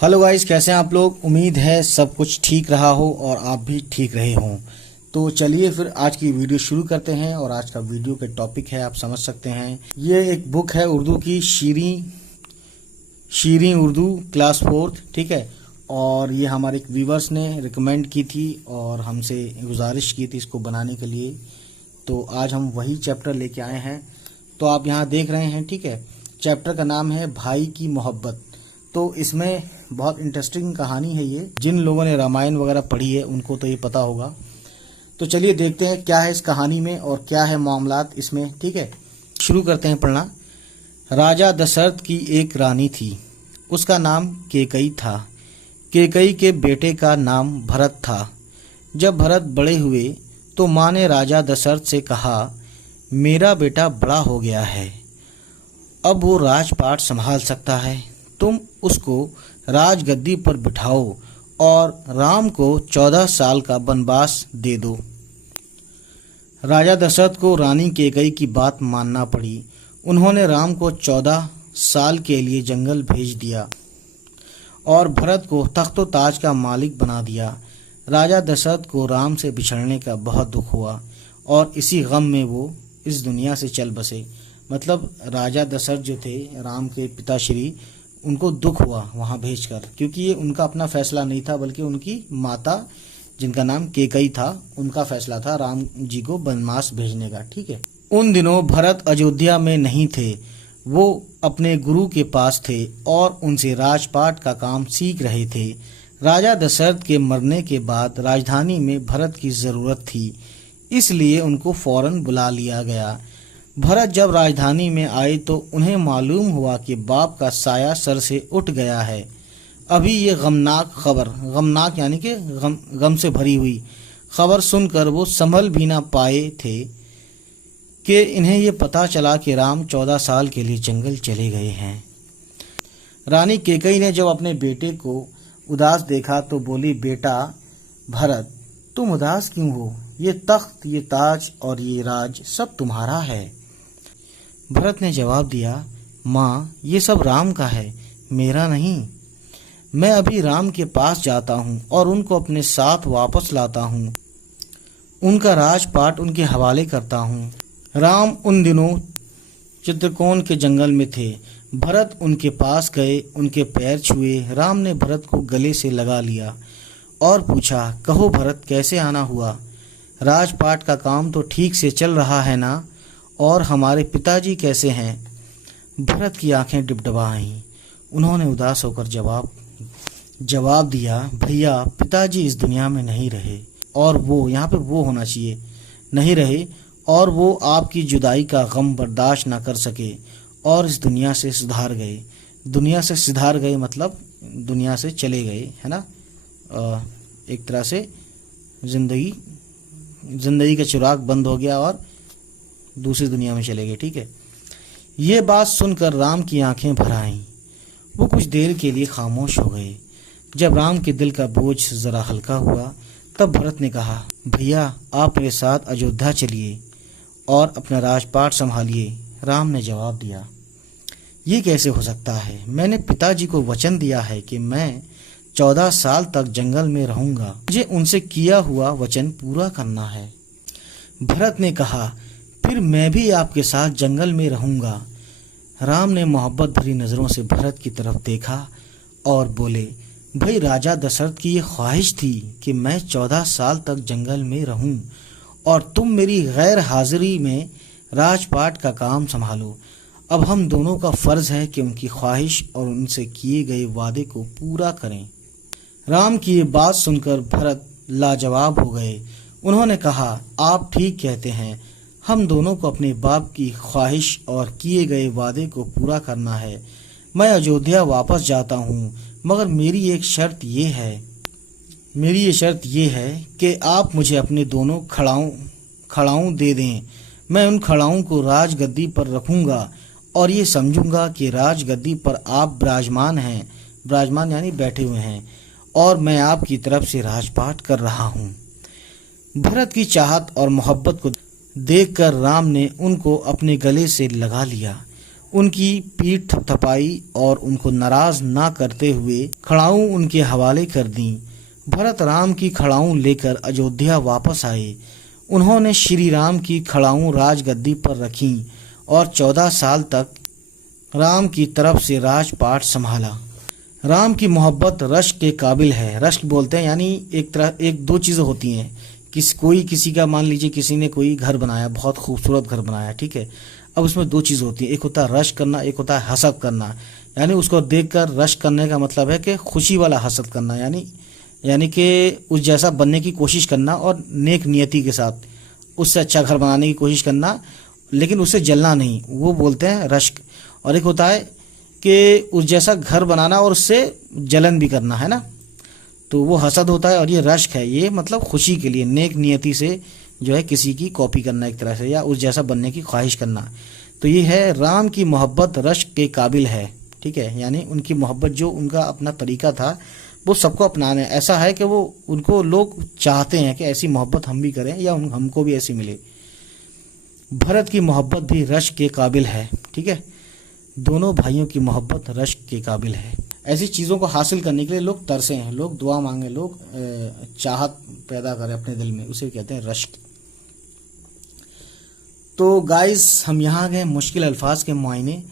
Hello guys, कैसे हैं आप लोग। उम्मीद है सब कुछ ठीक रहा हो और आप भी ठीक रहे हों। तो चलिए फिर आज की वीडियो शुरू करते हैं। और आज का वीडियो का टॉपिक है, आप समझ सकते हैं, ये एक बुक है उर्दू की, शीरी उर्दू क्लास 4th, ठीक है। और ये हमारे एक व्यूवर्स ने रिकमेंड की थी और हमसे गुजारिश की थी इसको बनाने के लिए। तो आज हम वही चैप्टर लेके आए हैं। तो आप यहाँ देख रहे हैं, ठीक है। चैप्टर का नाम है भाई की मोहब्बत। तो इसमें बहुत इंटरेस्टिंग कहानी है ये। जिन लोगों ने रामायण वगैरह पढ़ी है उनको तो ये पता होगा। तो चलिए देखते हैं क्या है इस कहानी में और क्या है मामलात इसमें, ठीक है। शुरू करते हैं पढ़ना। राजा दशरथ की एक रानी थी, उसका नाम कैकई था। कैकई के बेटे का नाम भरत था। जब भरत बड़े हुए तो माँ ने राजा दशरथ से कहा, मेरा बेटा बड़ा हो गया है, अब वो राजपाट संभाल सकता है। तुम उसको राजगद्दी पर बिठाओ और राम को 14 साल का वनवास दे दो। राजा दशरथ को रानी कैकई की बात मानना पड़ी। उन्होंने राम को 14 साल के लिए जंगल भेज दिया और भरत को तख्तो ताज का मालिक बना दिया। राजा दशरथ को राम से बिछड़ने का बहुत दुख हुआ और इसी गम में वो इस दुनिया से चल बसे। मतलब राजा दशरथ जो थे, राम के पिताश्री, उनको दुख हुआ वहाँ भेजकर, क्योंकि ये उनका अपना फैसला नहीं था बल्कि उनकी माता, जिनका नाम कैकई था, उनका फैसला था राम जी को वनवास भेजने का, ठीक है। उन दिनों भरत अयोध्या में नहीं थे, वो अपने गुरु के पास थे और उनसे राजपाट का काम सीख रहे थे। राजा दशरथ के मरने के बाद राजधानी में भरत की ज़रूरत थी, इसलिए उनको फौरन बुला लिया गया। भरत जब राजधानी में आए तो उन्हें मालूम हुआ कि बाप का साया सर से उठ गया है। अभी ये गमनाक खबर, गमनाक यानी कि गम से भरी हुई खबर सुनकर वो संभल भी ना पाए थे कि इन्हें ये पता चला कि राम 14 साल के लिए जंगल चले गए हैं। रानी कैकई ने जब अपने बेटे को उदास देखा तो बोली, बेटा भरत, तुम उदास क्यों हो? ये तख्त, ये ताज और ये राज सब तुम्हारा है। भरत ने जवाब दिया, माँ, ये सब राम का है, मेरा नहीं। मैं अभी राम के पास जाता हूँ और उनको अपने साथ वापस लाता हूँ, उनका राजपाट उनके हवाले करता हूँ। राम उन दिनों चित्रकोण के जंगल में थे। भरत उनके पास गए, उनके पैर छुए। राम ने भरत को गले से लगा लिया और पूछा, कहो भरत, कैसे आना हुआ? राजपाट का काम तो ठीक से चल रहा है ना? और हमारे पिताजी कैसे हैं? भरत की आंखें डिबडबा आईं। उन्होंने उदास होकर जवाब दिया, भैया, पिताजी इस दुनिया में नहीं रहे और वो, यहाँ पे वो होना चाहिए, नहीं रहे, और वो आपकी जुदाई का गम बर्दाश्त ना कर सके और इस दुनिया से सुधार गए। दुनिया से सुधार गए मतलब दुनिया से चले गए, है ना। एक तरह से जिंदगी का चिराग बंद हो गया और दूसरी दुनिया में चले गए, ठीक है। ये बात सुनकर राम की आंखें भर आईं। वो कुछ देर के लिए खामोश हो गए। जब राम के दिल का बोझ जरा हल्का हुआ तब भरत ने कहा, भैया, आप मेरे साथ अयोध्या चलिए और अपना राजपाट संभालिए। राम ने जवाब दिया, ये कैसे हो सकता है? मैंने पिताजी को वचन दिया है कि मैं 14 साल तक जंगल में रहूंगा। मुझे उनसे किया हुआ वचन पूरा करना है। भरत ने कहा, फिर मैं भी आपके साथ जंगल में रहूंगा। राम ने मोहब्बत भरी नज़रों से भरत की तरफ देखा और बोले, भाई, राजा दशरथ की ये ख्वाहिश थी कि मैं 14 साल तक जंगल में रहूं और तुम मेरी गैर हाजिरी में राजपाट का काम संभालो। अब हम दोनों का फर्ज है कि उनकी ख्वाहिश और उनसे किए गए वादे को पूरा करें। राम की ये बात सुनकर भरत लाजवाब हो गए। उन्होंने कहा, आप ठीक कहते हैं, हम दोनों को अपने बाप की ख्वाहिश और किए गए वादे को पूरा करना है। मैं अयोध्या वापस जाता हूँ, मगर मेरी ये शर्त ये है कि आप मुझे अपने दोनों खड़ाऊं दे दें। मैं उन खड़ाऊं को राजगद्दी पर रखूंगा और ये समझूंगा कि राजगद्दी पर आप विराजमान यानी बैठे हुए हैं और मैं आपकी तरफ से राजपाट कर रहा हूँ। भरत की चाहत और मोहब्बत को देखकर राम ने उनको अपने गले से लगा लिया। उनकी पीठ थपथपाई और उनको नाराज ना करते हुए खड़ाऊं उनके हवाले कर दी। भरत राम की खड़ाऊं लेकर अयोध्या वापस आए। उन्होंने श्री राम की खड़ाऊं राजगद्दी पर रखीं और 14 साल तक राम की तरफ से राजपाट संभाला। राम की मोहब्बत रश्क के काबिल है। रश्क बोलते हैं यानी एक दो चीज़ें होती हैं। कोई किसी का, मान लीजिए किसी ने कोई घर बनाया, बहुत खूबसूरत घर बनाया, ठीक है। अब उसमें दो चीज़ होती है, एक होता है रश्क करना, एक होता है हसद करना। यानी उसको देखकर रश्क करने का मतलब है कि खुशी वाला हसद करना, यानी कि उस जैसा बनने की कोशिश करना और नेक नियति के साथ उससे अच्छा घर बनाने की कोशिश करना, लेकिन उससे जलना नहीं, वो बोलते हैं रश्क। और एक होता है कि उस जैसा घर बनाना और उससे जलन भी करना, है ना, तो वो हसद होता है। और ये रश्क है, ये मतलब खुशी के लिए नेक नियति से जो है किसी की कॉपी करना एक तरह से, या उस जैसा बनने की ख्वाहिश करना। तो ये है राम की मोहब्बत रश्क के काबिल है, ठीक है। यानी उनकी मोहब्बत, जो उनका अपना तरीका था, वो सबको अपनाने ऐसा है कि वो उनको लोग चाहते हैं कि ऐसी मोहब्बत हम भी करें या हमको भी ऐसी मिले। भरत की मोहब्बत भी रश्क के काबिल है, ठीक है। दोनों भाइयों की मोहब्बत रश्क के काबिल है। ऐसी चीज़ों को हासिल करने के लिए लोग तरसे हैं, लोग दुआ मांगे, लोग चाहत पैदा करें अपने दिल में, उसे कहते हैं रश्क। तो गाइस, हम यहाँ गए मुश्किल अल्फाज के मुआयने,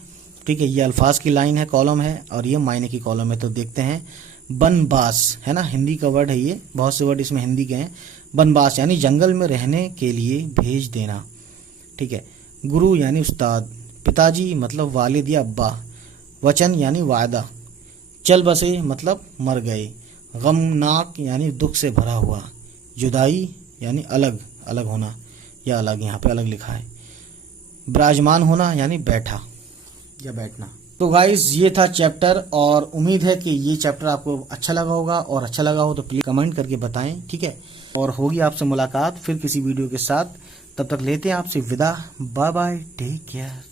ठीक है। ये अल्फाज की लाइन है, कॉलम है, और ये मायने की कॉलम है। तो देखते हैं। बनबास है ना, हिंदी का वर्ड है ये, बहुत से वर्ड इसमें हिंदी के हैं। बनबास यानी जंगल में रहने के लिए भेज देना, ठीक है। गुरु यानी उस्ताद। पिताजी मतलब वालिद या अब्बा। वचन यानी वायदा। चल बसे मतलब मर गए। गमनाक यानी दुख से भरा हुआ। जुदाई यानी अलग, अलग होना या अलग, यहाँ पे अलग लिखा है। विराजमान होना यानी बैठा या बैठना। तो गाइज, ये था चैप्टर, और उम्मीद है कि ये चैप्टर आपको अच्छा लगा होगा, और अच्छा लगा हो तो प्लीज कमेंट करके बताएं, ठीक है। और होगी आपसे मुलाकात फिर किसी वीडियो के साथ। तब तक लेते हैं आपसे विदा। Bye bye, take care.